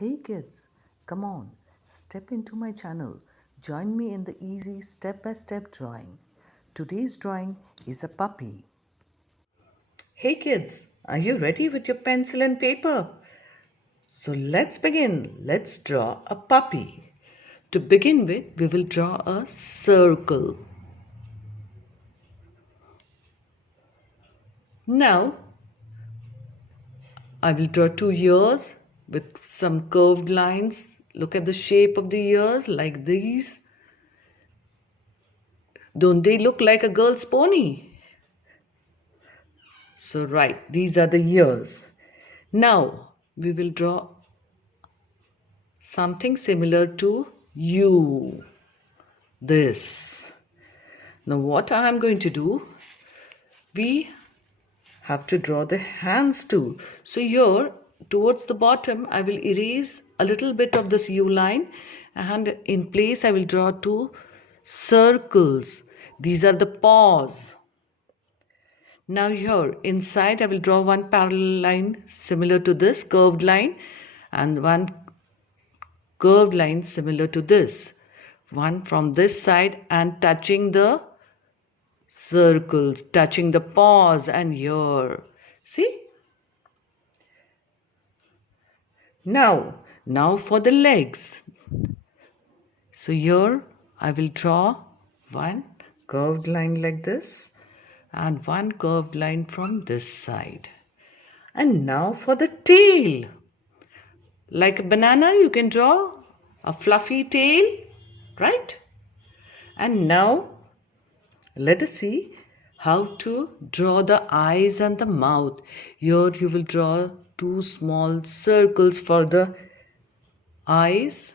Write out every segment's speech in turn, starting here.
Hey kids, come on, step into my channel. Join me in the easy step-by-step drawing. Today's drawing is a puppy. Hey kids, are you ready with your pencil and paper? So let's begin. Let's draw a puppy. To begin with, we will draw a circle. Now, I will draw two ears with some curved lines. Look at the shape of the ears like these. Don't they look like a girl's pony? So, right, these are the ears. Now, we will draw something similar to you. This. Now, what I am going to do, we have to draw the hands too. So, here towards the bottom, I will erase a little bit of this U line, and in place, I will draw two circles. These are the paws. Now here inside I will draw one parallel line similar to this curved line and one curved line similar to this. One from this side and touching the circles, touching the paws and here. See? Now for the legs. So here I will draw one curved line like this and one curved line from this side. And now for the tail. Like a banana, you can draw a fluffy tail, right? And now let us see how to draw the eyes and the mouth. Here you will draw two small circles for the eyes.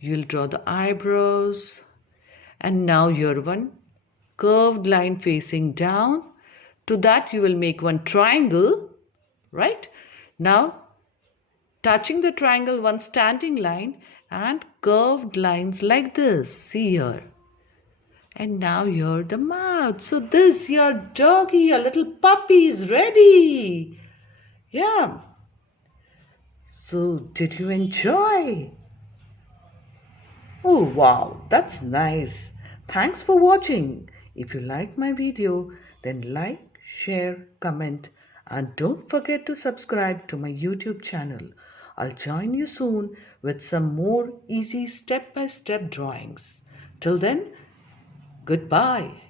You'll draw the eyebrows. And now here one curved line facing down. To that you will make one triangle, right? Now touching the triangle, one standing line and curved lines like this. See here. And now you're the mouth. So this, your doggy, your little puppy is ready. Yeah. So did you enjoy? Oh wow, that's nice. Thanks for watching. If you like my video, then like, share, comment, and don't forget to subscribe to my YouTube channel. I'll join you soon with some more easy step-by-step drawings. Till then, goodbye.